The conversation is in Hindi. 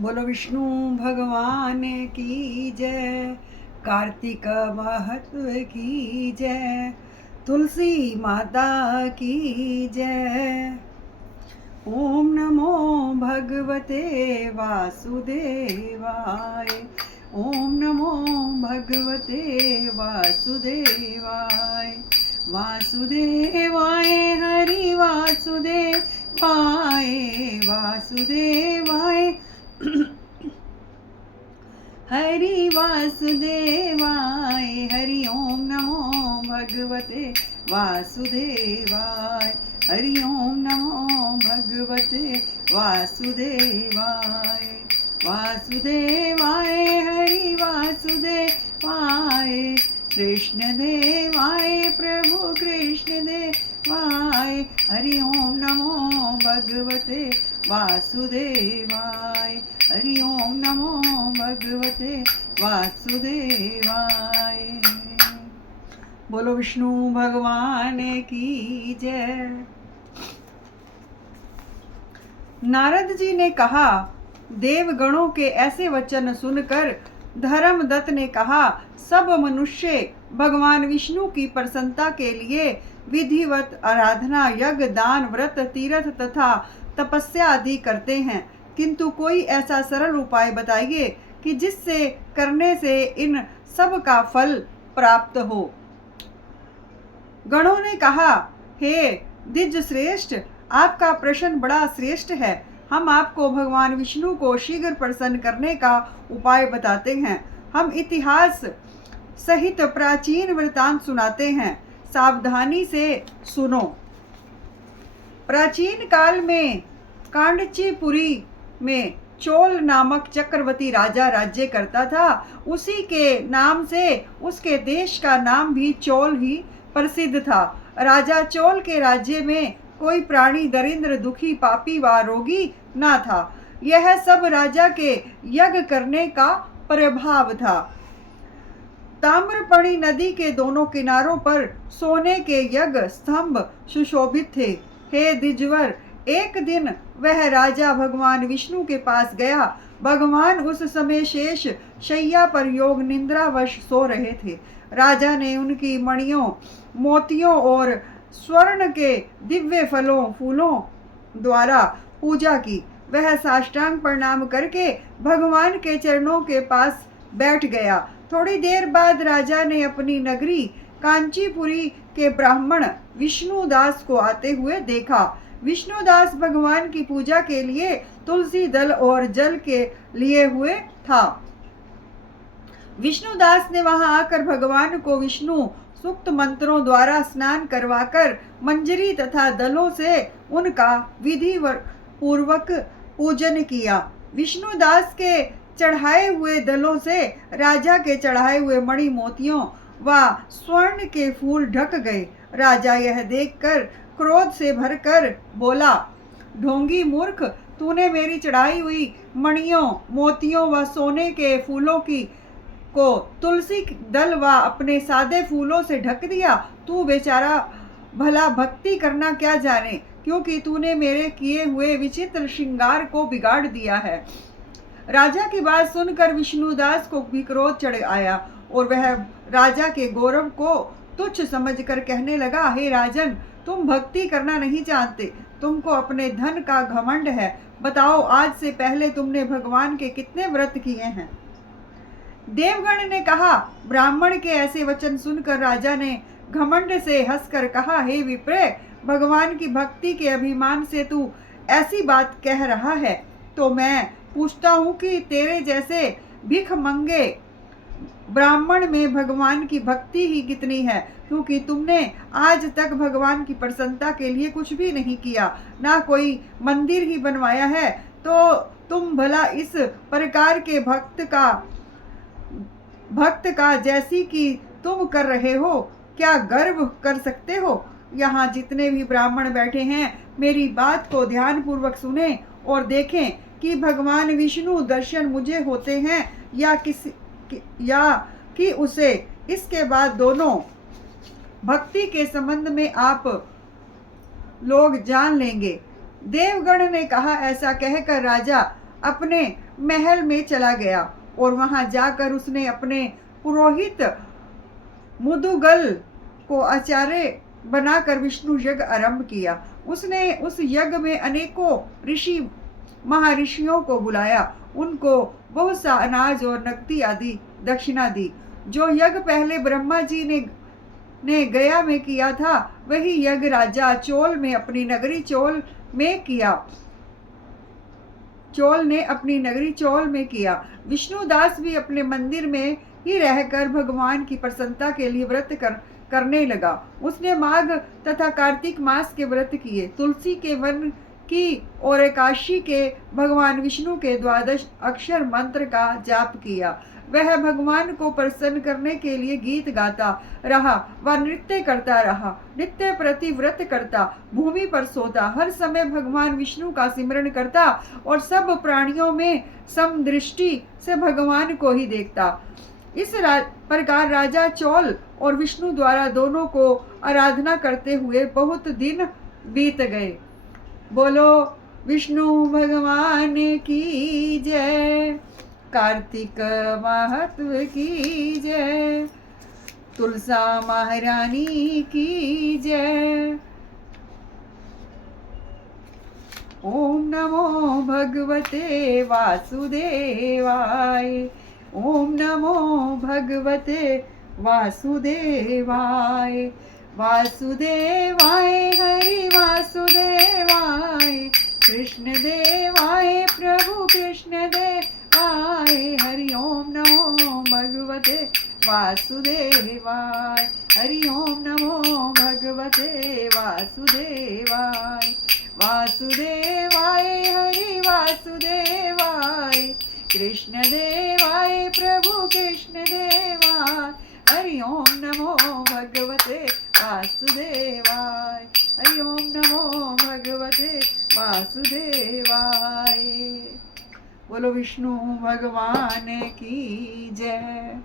बोलो विष्णु भगवान की जय, कार्तिक महत्व की जय, तुलसी माता की जय। ओम नमो भगवते वासुदेवाय। ओम नमो भगवते वासुदेवाय। वासुदेवाय हरि वासुदेवाय। वासुदेवाय हरि वासुदेवाय। हरि ओम नमो भगवते वासुदेवाय। हरि ओम नमो भगवते वासुदेवाय। वासुदेवाय हरि वासुदेवाय। कृष्ण देवाय प्रभु कृष्ण देवाय। हरि ओम नमो भगवते वासुदेवाय। हरि ओम नमो भगवते वासुदेवाय। बोलो विष्णु भगवान की जय। नारद जी ने कहा, देवगणों के ऐसे वचन सुनकर धर्मदत्त ने कहा, सब मनुष्य भगवान विष्णु की प्रसन्नता के लिए विधिवत आराधना, यज्ञ, दान, व्रत, तीर्थ तथा तपस्या आदि करते हैं, किंतु कोई ऐसा सरल उपाय बताइए कि जिससे करने से इन सब का फल प्राप्त हो। गणों ने कहा, हे द्विज श्रेष्ठ, आपका प्रश्न बड़ा श्रेष्ठ है। हम आपको भगवान विष्णु को शीघ्र प्रसन्न करने का उपाय बताते हैं। हम इतिहास सहित प्राचीन वृतांत सुनाते हैं, सावधानी से सुनो। प्राचीन काल में कांडचीपुरी में चोल नामक चक्रवर्ती राजा राज्य करता था। उसी के नाम से उसके देश का नाम भी चोल ही प्रसिद्ध था। राजा चोल के राज्य में कोई प्राणी दरिद्र, दुखी, पापी व रोगी ना था। यह सब राजा के यज्ञ करने का प्रभाव था। ताम्रपर्णी नदी के दोनों किनारों पर सोने के यज्ञ स्तंभ सुशोभित थे। हे द्विजवर, एक दिन वह राजा भगवान विष्णु के पास गया। भगवान उस समय शेष शैया पर योग निद्रावश सो रहे थे। राजा ने उनकी मणियों, मोतियों और स्वर्ण के दिव्य फूलों द्वारा पूजा की। वह साष्टांग प्रणाम करके भगवान के चरणों के पास बैठ गया। थोड़ी देर बाद राजा ने अपनी नगरी कांचीपुरी के ब्राह्मण विष्णुदास को आते हुए देखा। विष्णुदास भगवान की पूजा के लिए तुलसी दल और जल के लिए हुए था। विष्णुदास ने वहां आकर भगवान को विष्णु सूक्त मंत्रों द्वारा स्नान करवाकर मंजरी तथा दलों से उनका विधि पूर्वक पूजन किया। विष्णुदास के चढ़ाए हुए दलों से राजा के चढ़ाए हुए मणि, मोतियों व स्वर्ण के फूल ढक गए। राजा यह देखकर क्रोध से भरकर बोला, ढोंगी मूर्ख, तूने मेरी चढ़ाई हुई मणियों, मोतियों व सोने के फूलों को तुलसी दल व अपने सादे फूलों से ढक दिया। तू बेचारा भला भक्ति करना क्या जाने, क्योंकि तूने मेरे किए हुए विचित्र श्रृंगार को बिगाड़ दिया है। राजा की बात सुनकर विष्णुदास को भी क्रोध चढ़ आया और वह राजा के गौरव को तुच्छ समझकर कहने लगा, हे राजन, तुम भक्ति करना नहीं जानते, तुमको अपने धन का घमंड है। बताओ, आज से पहले तुमने भगवान के कितने व्रत किए हैं? देवगण ने कहा। ब्राह्मण के ऐसे वचन सुनकर राजा ने घमंड से हंसकर कहा, हे विप्र, भगवान की भक्ति के अभिमान से तू ऐसी बात कह रहा है, तो मैं पूछता हूँ कि तेरे जैसे भिख मंगे ब्राह्मण में भगवान की भक्ति ही कितनी है, क्योंकि तुमने आज तक भगवान की प्रसन्नता के लिए कुछ भी नहीं किया, ना कोई मंदिर ही बनवाया है। तो तुम भला इस प्रकार के भक्त का जैसी कि तुम कर रहे हो, क्या गर्व कर सकते हो? यहाँ जितने भी ब्राह्मण बैठे हैं, मेरी बात को ध्यान पूर्वक सुने और देखें कि भगवान विष्णु दर्शन मुझे होते हैं या कि उसे। इसके बाद दोनों भक्ति के संबंध में आप लोग जान लेंगे। देवगण ने कहा। ऐसा कहकर राजा अपने महल में चला गया और वहां जाकर उसने अपने पुरोहित मुदुगल को आचार्य बनाकर विष्णु यज्ञ आरंभ किया। उसने उस यज्ञ में अनेकों ऋषि महर्षियों को बुलाया, उनको बहुत सा अनाज और नकदी आदि दक्षिणा दी। जो यज्ञ पहले ब्रह्मा जी ने गया में किया था, वही यज्ञ राजा चोल में अपनी नगरी चोल में किया। चोल में किया। विष्णुदास भी अपने मंदिर में ही रहकर भगवान की प्रसन्नता के लिए व्रत करने लगा। उसने माघ तथा कार्तिक मास के व्रत किए, तुलसी के वन की और एकादशी के भगवान विष्णु के 12 अक्षर मंत्र का जाप किया। वह भगवान को प्रसन्न करने के लिए गीत गाता रहा व नृत्य करता रहा। नित्य प्रति व्रत करता, भूमि पर सोता, हर समय भगवान विष्णु का सिमरण करता और सब प्राणियों में समदृष्टि से भगवान को ही देखता। इस प्रकार राजा चोल और विष्णु द्वारा दोनों को आराधना करते हुए बहुत दिन बीत गए। बोलो विष्णु भगवान की जय, कार्तिक महत्व की जय, तुलसा महारानी की जय। ओम नमो भगवते वासुदेवाय, ओम नमो भगवते वासुदेवाय। वासुदेवाय हरि वासुदेवाय, कृष्ण देवाय प्रभु कृष्ण देवाय। हरि ओम नमो भगवते वासुदेवाय, हरि ओम नमो भगवते वासुदेवाय। वासुदेवाय हरि वासुदेवाय, कृष्ण देवाय प्रभु कृष्ण देवाय। हरि ओम नमो भगवते वासुदेवाय, हरि ओम नमो भगवते वासुदेवाय। बोलो विष्णु भगवान की जय।